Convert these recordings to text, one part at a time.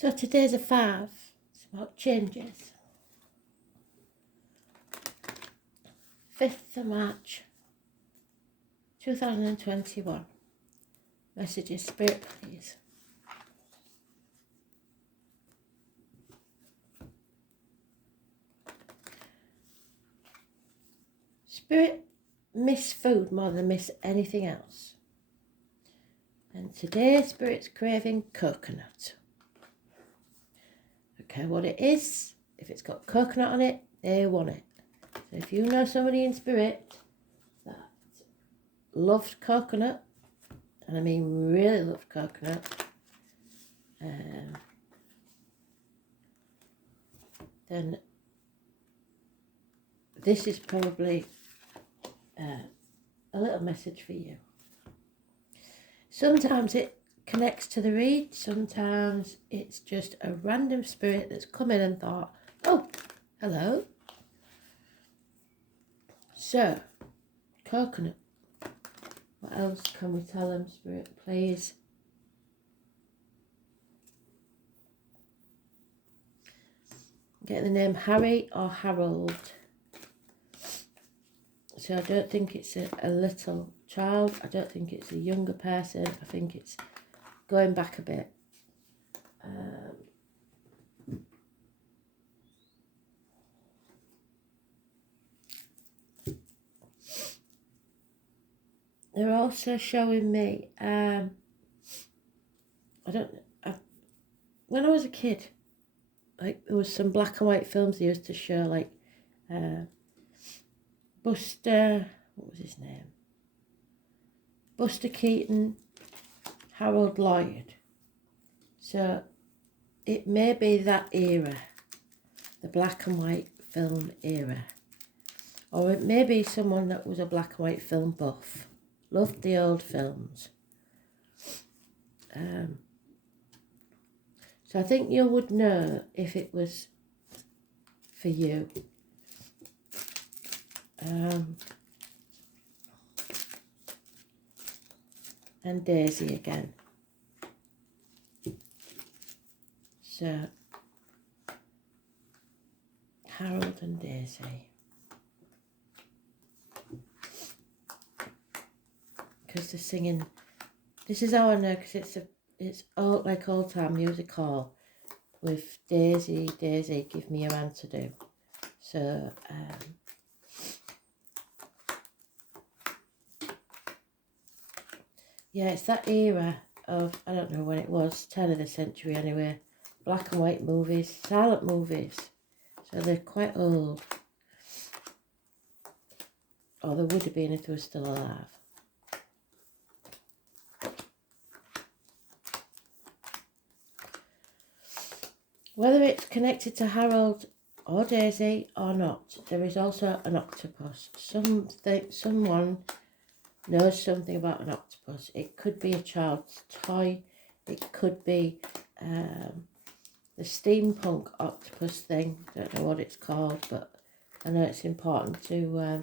So today's a 5. It's about changes. 5th of March 2021. Messages, Spirit, please. Spirit miss food more than miss anything else. And today Spirit's craving coconut. Okay, what it is, if it's got coconut on it, they want it. So if you know somebody in Spirit that loved coconut, and I mean really loved coconut, then this is probably a little message for you. Sometimes it connects to the read, sometimes it's just a random spirit that's come in and thought, oh, hello. So, coconut. What else can we tell them, Spirit, please? Get the name Harry or Harold. So I don't think it's a little child. I don't think it's a younger person. I think it's going back a bit. They're also showing me, when I was a kid, like there was some black and white films they used to show, like Buster, what was his name? Buster Keaton, Harold Lloyd. So it may be that era, the black and white film era. Or it may be someone that was a black and white film buff, loved the old films. So I think you would know if it was for you. And Daisy again. So, Harold and Daisy. Because they're singing, this is how I know, because it's all like old time music hall with Daisy, Daisy, give me a man to do. So, yeah, it's that era of, I don't know when it was, turn of the century anyway, black and white movies, silent movies, so they're quite old, or they would have been if they were still alive. Whether it's connected to Harold or Daisy or not, there is also an octopus. Someone knows something about an octopus. It could be a child's toy. It could be the steampunk octopus thing. I don't know what it's called, but I know it's important to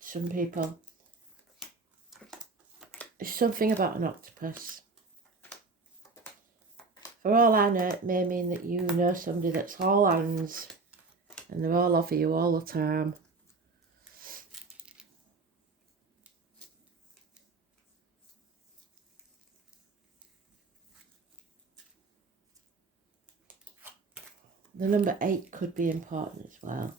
some people. There's something about an octopus. For all I know, it may mean that you know somebody that's all hands and they're all over you all the time. The number 8 could be important as well.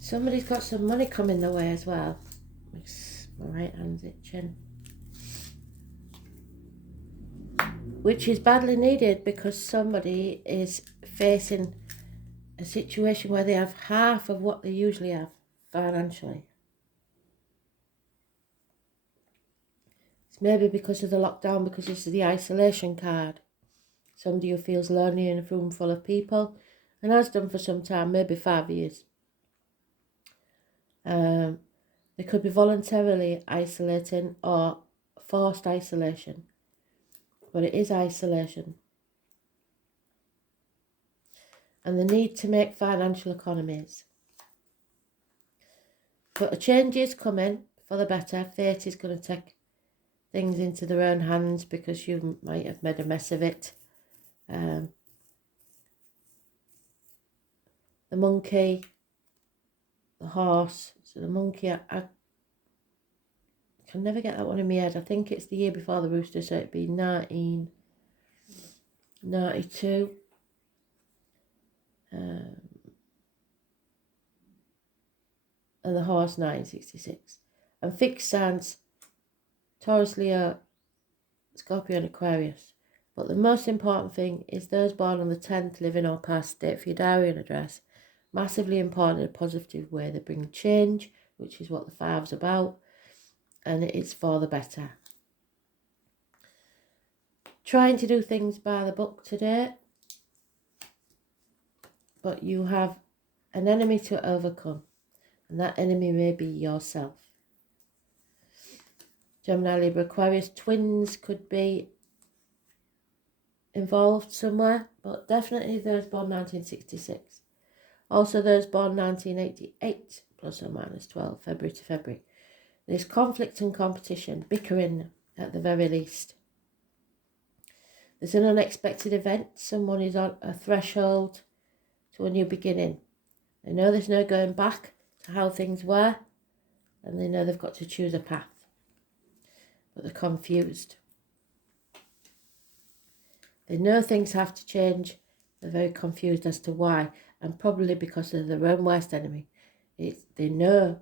Somebody's got some money coming their way as well. Makes my right hand's itching. Which is badly needed because somebody is facing a situation where they have half of what they usually have financially. It's maybe because of the lockdown, because this is the isolation card. Somebody who feels lonely in a room full of people and has done for some time, maybe 5 years. They could be voluntarily isolating or forced isolation, but it is isolation. And the need to make financial economies. But a change is coming for the better. Fate is going to take things into their own hands because you might have made a mess of it. The monkey, the horse. So the monkey, I can never get that one in my head. I think it's the year before the rooster, so it'd be 1992. And the horse 1966. And fixed signs, Taurus, Leo, Scorpio and Aquarius. But the most important thing is those born on the 10th, living or past, date for your diary and address. Massively important in a positive way. They bring change, which is what the 5's about, and it's for the better. Trying to do things by the book today, but you have an enemy to overcome, and that enemy may be yourself. Gemini, Libra, Aquarius, twins could be involved somewhere, but definitely those born 1966. Also those born 1988, plus or minus 12, February to February. There's conflict and competition, bickering at the very least. There's an unexpected event. Someone is on a threshold to a new beginning. They know there's no going back to how things were, and they know they've got to choose a path. But they're confused. They know things have to change. They're very confused as to why, and probably because of their own worst enemy. They know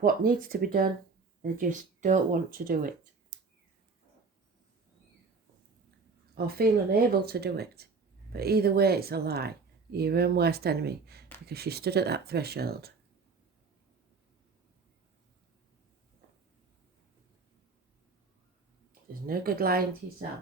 what needs to be done. They just don't want to do it. Or feel unable to do it. But either way, it's a lie. You're your own worst enemy because you stood at that threshold. There's no good lying to yourself.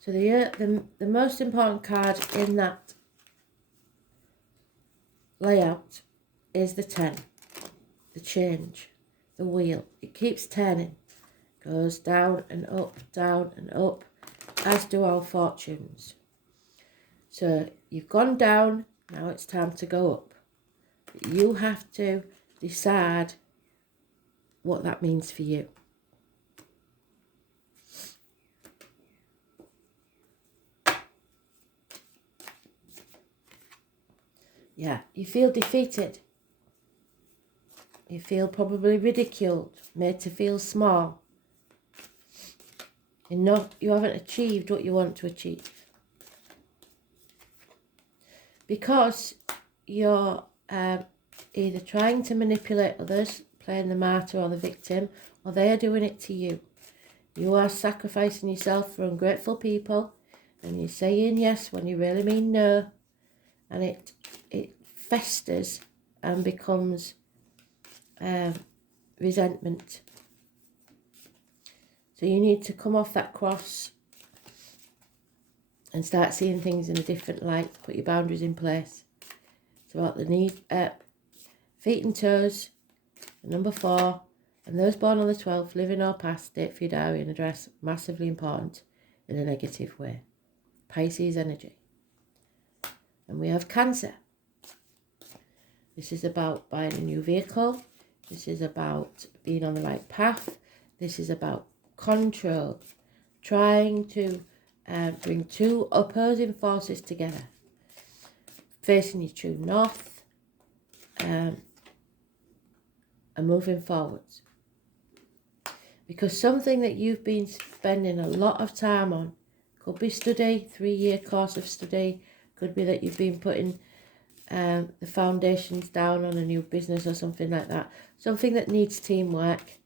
So the most important card in that layout is the 10, the change, the wheel. It keeps turning, goes down and up, as do our fortunes. So you've gone down, now it's time to go up. You have to decide what that means for you. Yeah, you feel defeated. You feel probably ridiculed, made to feel small. You haven't achieved what you want to achieve. Because you're either trying to manipulate others, playing the martyr or the victim, or they are doing it to you. You are sacrificing yourself for ungrateful people, and you're saying yes when you really mean no, and it festers and becomes resentment. So you need to come off that cross and start seeing things in a different light. Put your boundaries in place. It's about the feet and toes, number 4, and those born on the 12th, living or past, date for your diary and address, massively important in a negative way. Pisces energy. And we have Cancer. This is about buying a new vehicle. This is about being on the right path. This is about control. Trying to bring two opposing forces together. Facing your true north. And moving forwards. Because something that you've been spending a lot of time on, could be study, 3-year course of study, could be that you've been putting the foundations down on a new business or something like that. Something that needs teamwork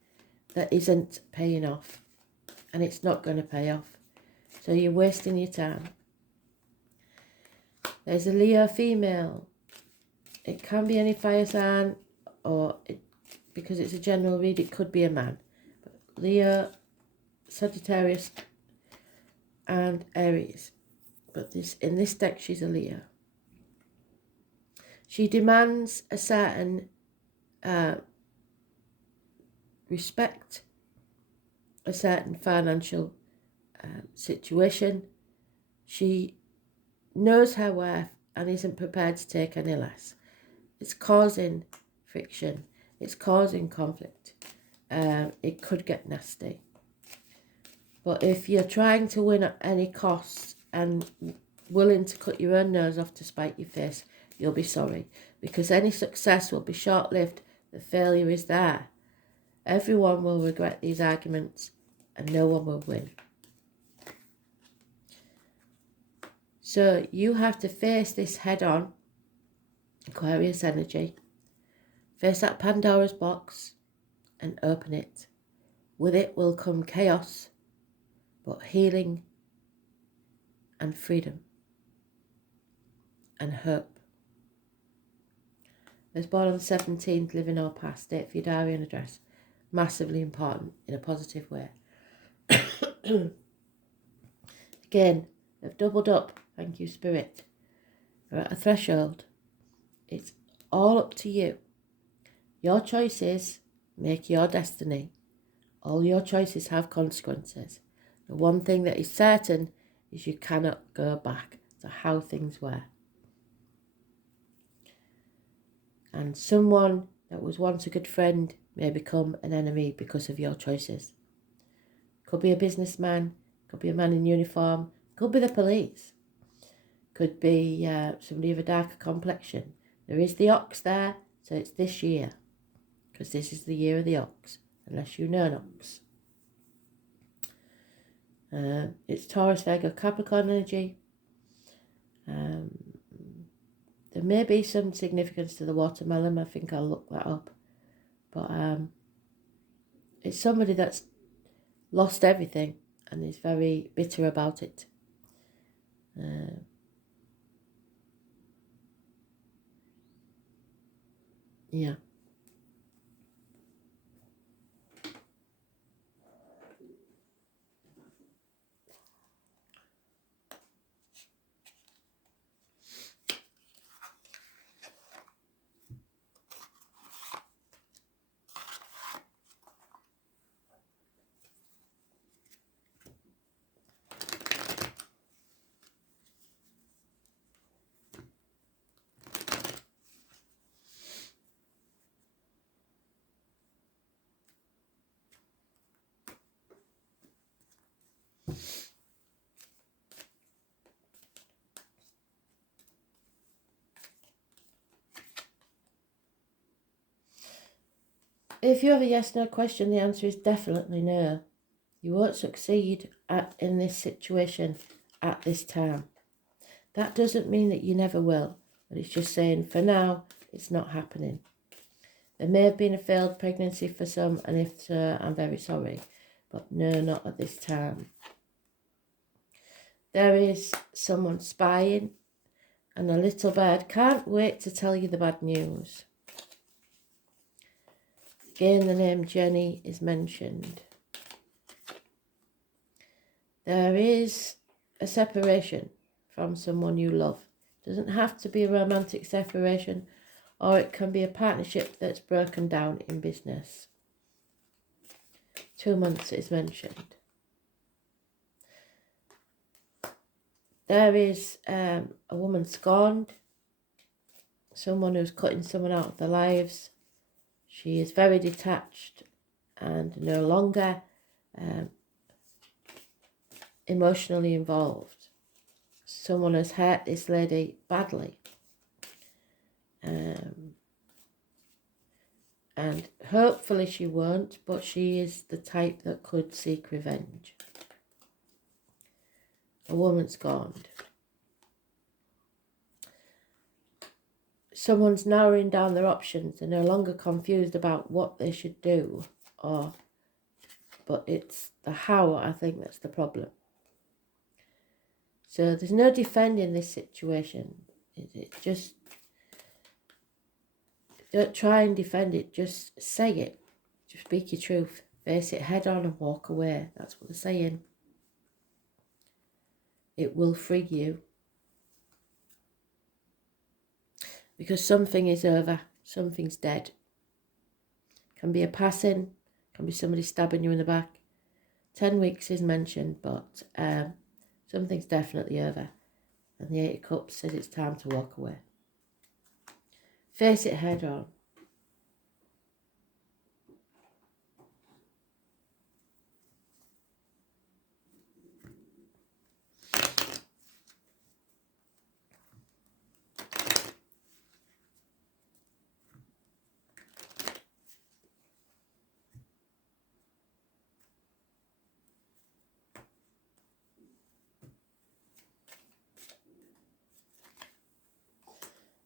that isn't paying off. and it's not going to pay off. So you're wasting your time. There's a Leo female. It can be any fire sign, or because it's a general read, it could be a man. But Leo, Sagittarius, and Aries. But in this deck, she's a Leo. She demands a certain respect, a certain financial situation. She knows her worth and isn't prepared to take any less. It's causing friction. It's causing conflict. It could get nasty. But if you're trying to win at any cost and willing to cut your own nose off to spite your face, you'll be sorry, because any success will be short-lived. The failure is there. Everyone will regret these arguments and no one will win. So you have to face this head on, Aquarius energy. Face that Pandora's box and open it. With it will come chaos, but healing and freedom and hope. I was born on the 17th, living or past, date for your diary and address. Massively important in a positive way. Again, they've doubled up. Thank you, Spirit. We're at a threshold. It's all up to you. Your choices make your destiny. All your choices have consequences. The one thing that is certain is you cannot go back to how things were. And someone that was once a good friend may become an enemy because of your choices. Could be a businessman, could be a man in uniform, could be the police, could be somebody of a darker complexion. There is the ox there, so it's this year, because this is the year of the ox, unless you know an ox. It's Taurus, Virgo, Capricorn energy. There may be some significance to the watermelon. I think I'll look that up. But it's somebody that's lost everything and is very bitter about it. Yeah. If you have a yes/no question, the answer is definitely no. You won't succeed in this situation at this time. That doesn't mean that you never will, but it's just saying for now, it's not happening. There may have been a failed pregnancy for some, and if so, I'm very sorry. But no, not at this time. There is someone spying, and a little bird can't wait to tell you the bad news. Again, the name Jenny is mentioned. There is a separation from someone you love. It doesn't have to be a romantic separation, or it can be a partnership that's broken down in business. 2 months is mentioned. There is a woman scorned, someone who's cutting someone out of their lives. She is very detached and no longer emotionally involved. Someone has hurt this lady badly. And hopefully she won't, but she is the type that could seek revenge. A woman scorned. Someone's narrowing down their options. They're no longer confused about what they should do, but but it's the how, I think, that's the problem. So there's no defending this situation. It just, don't try and defend it, just say it. Just speak your truth. Face it head on and walk away. That's what they're saying. It will free you. Because something is over. Something's dead. Can be a passing. Can be somebody stabbing you in the back. 10 weeks is mentioned, but something's definitely over. And the Eight of Cups says it's time to walk away. Face it head on.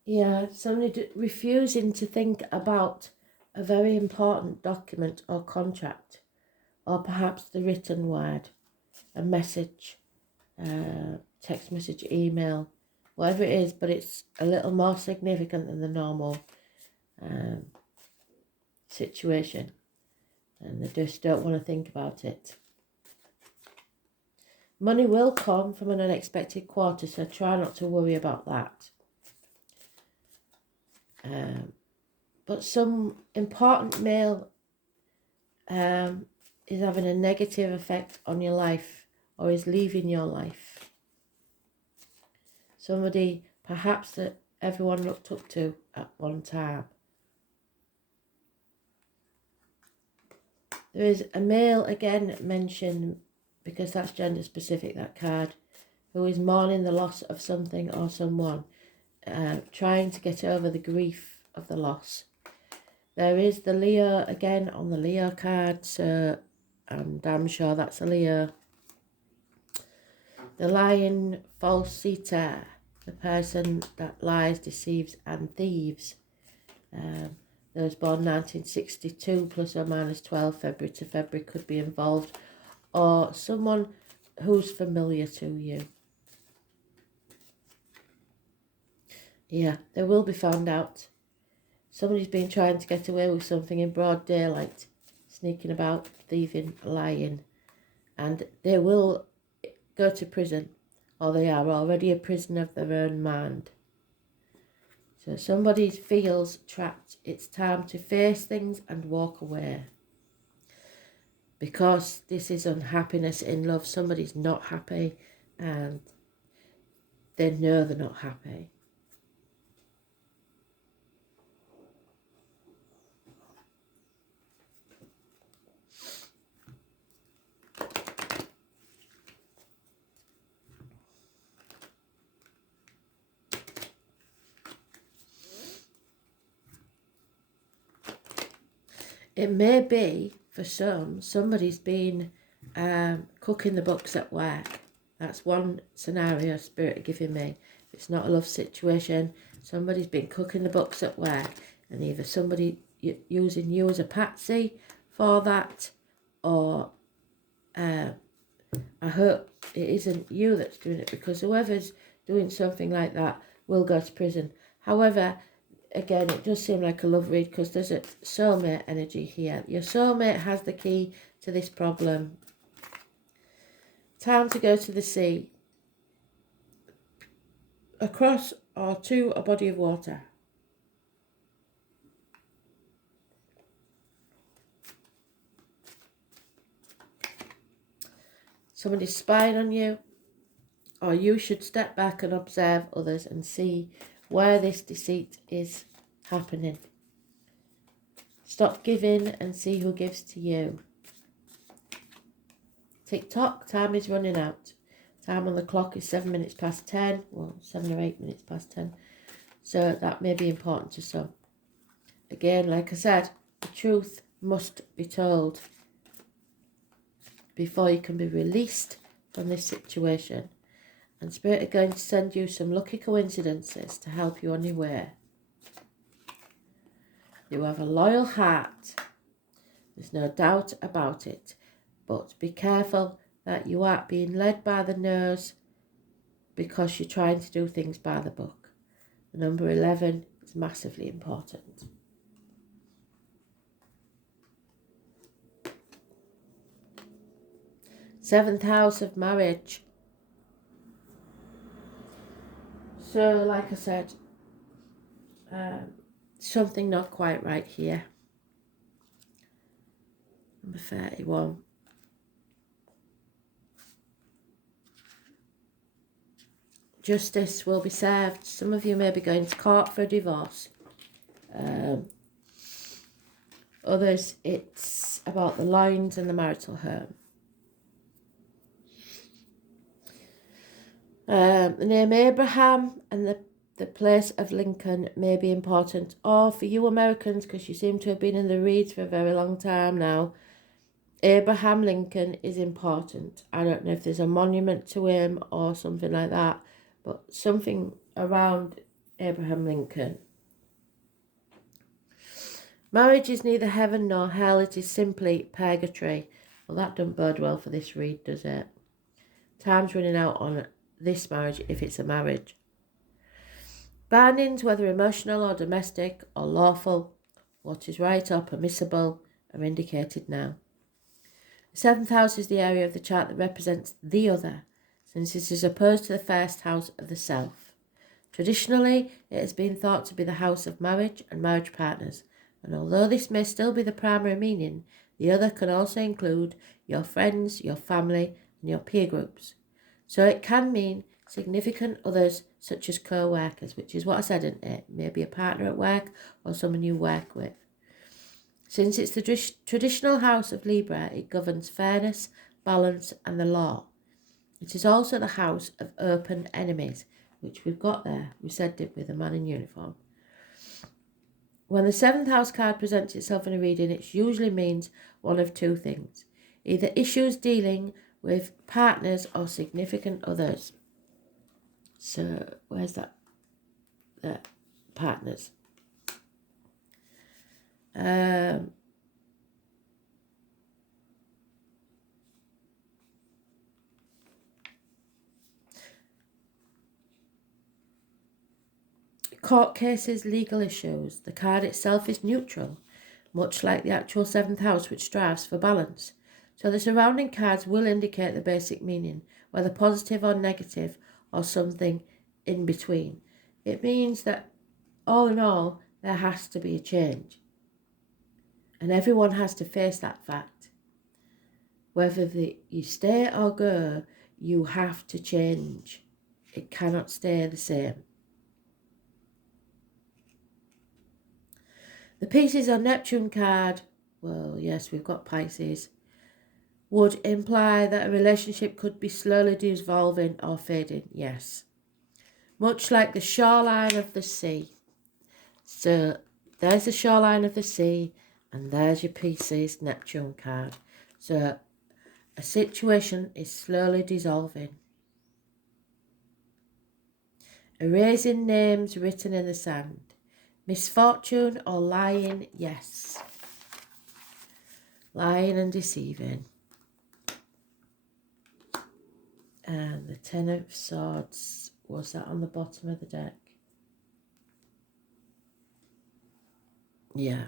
Yeah, somebody refusing to think about a very important document or contract, or perhaps the written word, a message, text message, email, whatever it is, but it's a little more significant than the normal situation, and they just don't want to think about it. Money will come from an unexpected quarter, so try not to worry about that. But some important mail is having a negative effect on your life, or is leaving your life. Somebody perhaps that everyone looked up to at one time. There is a male again mentioned, because that's gender specific, that card, who is mourning the loss of something or someone, trying to get over the grief of the loss. There is the Leo again on the Leo card, so I'm damn sure that's a Leo. The Lion, Falsita, the person that lies, deceives and thieves. Those born 1962 plus or minus 12 February to February could be involved, or someone who's familiar to you. Yeah, they will be found out. Somebody's been trying to get away with something in broad daylight, sneaking about, thieving, lying, and they will go to prison, or they are already a prisoner of their own mind. So somebody feels trapped. It's time to face things and walk away. Because this is unhappiness in love. Somebody's not happy and they know they're not happy. It may be, for some, somebody's been cooking the books at work. That's one scenario Spirit are giving me. It's not a love situation. Somebody's been cooking the books at work, and either somebody using you as a patsy for that, or I hope it isn't you that's doing it, because whoever's doing something like that will go to prison. However, again, it does seem like a love read, because there's a soulmate energy here. Your soulmate has the key to this problem. Time to go to the sea. Across or to a body of water. Somebody's spying on you, or you should step back and observe others and see where this deceit is happening. Stop giving and see who gives to you. Tick tock, time is running out. Time on the clock is 7 minutes past 10. Well, 7 or 8 minutes past 10. So that may be important to some. Again, like I said, the truth must be told before you can be released from this situation. And Spirit are going to send you some lucky coincidences to help you on your way. You have a loyal heart. There's no doubt about it. but be careful that you aren't being led by the nose because you're trying to do things by the book. The number 11 is massively important. Seventh house of marriage. So, like I said, something not quite right here. Number 31. Justice will be served. Some of you may be going to court for a divorce. Others, it's about the lines and the marital home. The name Abraham and the place of Lincoln may be important. Or for you Americans, because you seem to have been in the reads for a very long time now, Abraham Lincoln is important. I don't know if there's a monument to him or something like that, but something around Abraham Lincoln. Marriage is neither heaven nor hell, it is simply purgatory. Well, that doesn't bode well for this read, does it? Time's running out on this marriage if it's a marriage. Bindings, whether emotional or domestic or lawful, what is right or permissible, are indicated now. The seventh house is the area of the chart that represents the other, since it is opposed to the first house of the self. Traditionally, it has been thought to be the house of marriage and marriage partners, and although this may still be the primary meaning, the other can also include your friends, your family, and your peer groups. So it can mean significant others such as co-workers, which is what I said, isn't it? Maybe a partner at work or someone you work with. Since it's the traditional house of Libra, it governs fairness, balance, and the law. It is also the house of open enemies, which we've got there. We said it with a man in uniform. When the seventh house card presents itself in a reading, it usually means one of two things. Either issues dealing with partners or significant others. So, where's that? Partners. Court cases, legal issues. The card itself is neutral, much like the actual seventh house, which strives for balance. So the surrounding cards will indicate the basic meaning, whether positive or negative, or something in between. It means that, all in all, there has to be a change. And everyone has to face that fact. Whether you stay or go, you have to change. It cannot stay the same. The Pieces on Neptune card, well, yes, we've got Pisces, would imply that a relationship could be slowly dissolving or fading, yes. Much like the shoreline of the sea. So there's the shoreline of the sea and there's your Pisces Neptune card. So a situation is slowly dissolving. Erasing names written in the sand. Misfortune or lying, yes. Lying and deceiving. And the Ten of Swords, was that on the bottom of the deck? Yeah.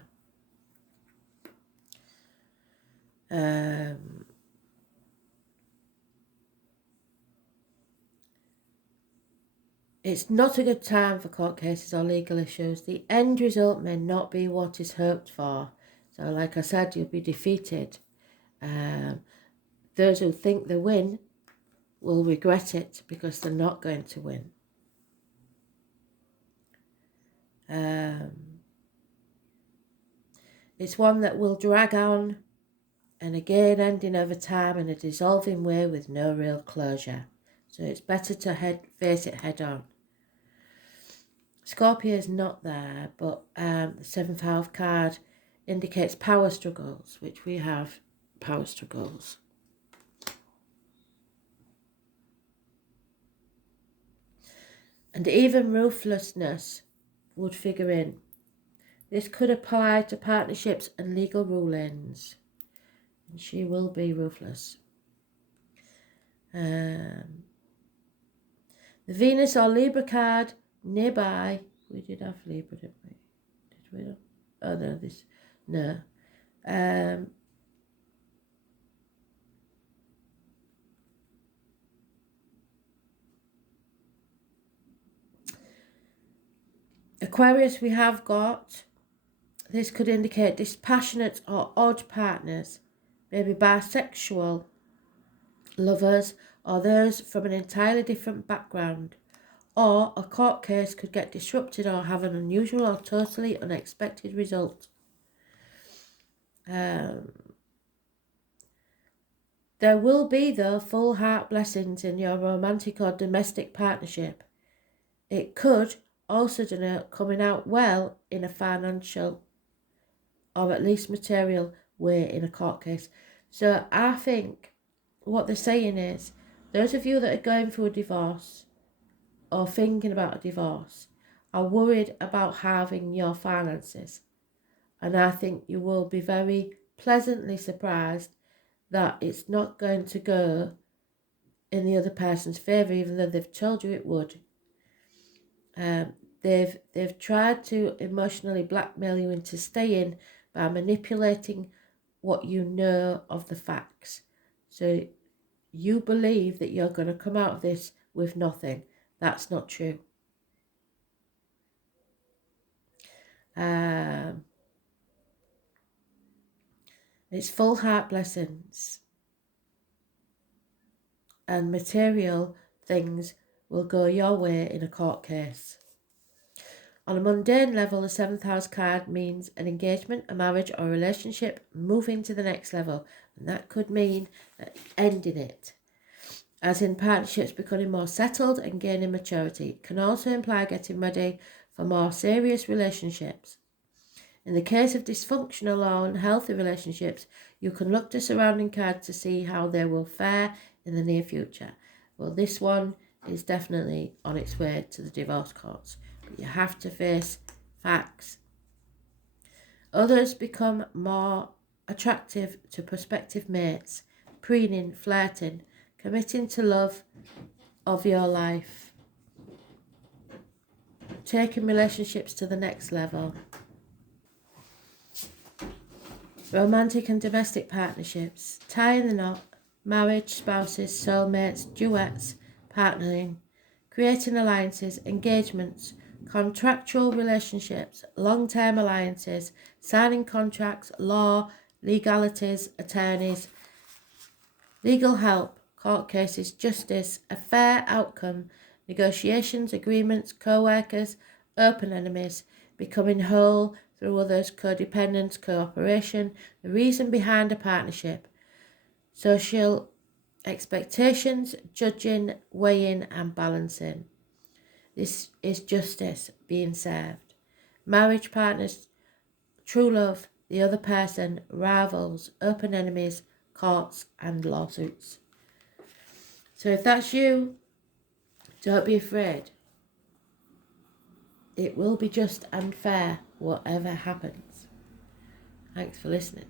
It's not a good time for court cases or legal issues. The end result may not be what is hoped for. So like I said, you'll be defeated. Those who think they win will regret it because they're not going to win. It's one that will drag on and again ending over time in a dissolving way with no real closure. So it's better to face it head on. Scorpio is not there, but the seventh house card indicates power struggles, which we have power struggles. And even ruthlessness would figure in. This could apply to partnerships and legal rulings. She will be ruthless. The Venus or Libra card nearby. We did have Libra, didn't we? Did we not? Oh no, this no. Aquarius, we have got. This could indicate dispassionate or odd partners, maybe bisexual lovers, or those from an entirely different background. Or a court case could get disrupted or have an unusual or totally unexpected result. There will be, though, full heart blessings in your romantic or domestic partnership. It could also denote coming out well in a financial or at least material way in a court case. So I think what they're saying is, those of you that are going through a divorce or thinking about a divorce are worried about halving your finances. And I think you will be very pleasantly surprised that it's not going to go in the other person's favour, even though they've told you it would. They've tried to emotionally blackmail you into staying by manipulating what you know of the facts. So you believe that you're going to come out of this with nothing. That's not true. It's full heart blessings, and material things will go your way in a court case. On a mundane level, the 7th house card means an engagement, a marriage or a relationship moving to the next level. And that could mean ending it, as in partnerships becoming more settled and gaining maturity. It can also imply getting ready for more serious relationships. In the case of dysfunctional or unhealthy relationships, you can look to surrounding cards to see how they will fare in the near future. Well, this one is definitely on its way to the divorce courts. But you have to face facts. Others become more attractive to prospective mates, preening, flirting, committing to love of your life, taking relationships to the next level. Romantic and domestic partnerships, tying the knot, marriage, spouses, soulmates, duets, partnering, creating alliances, engagements, contractual relationships, long-term alliances, signing contracts, law, legalities, attorneys, legal help, court cases, justice, a fair outcome, negotiations, agreements, co-workers, open enemies, becoming whole through others, codependence, cooperation, the reason behind a partnership, social expectations, judging, weighing and balancing. This is justice being served. Marriage partners, true love, the other person, rivals, open enemies, courts and lawsuits. So if that's you, don't be afraid. It will be just and fair, whatever happens. Thanks for listening.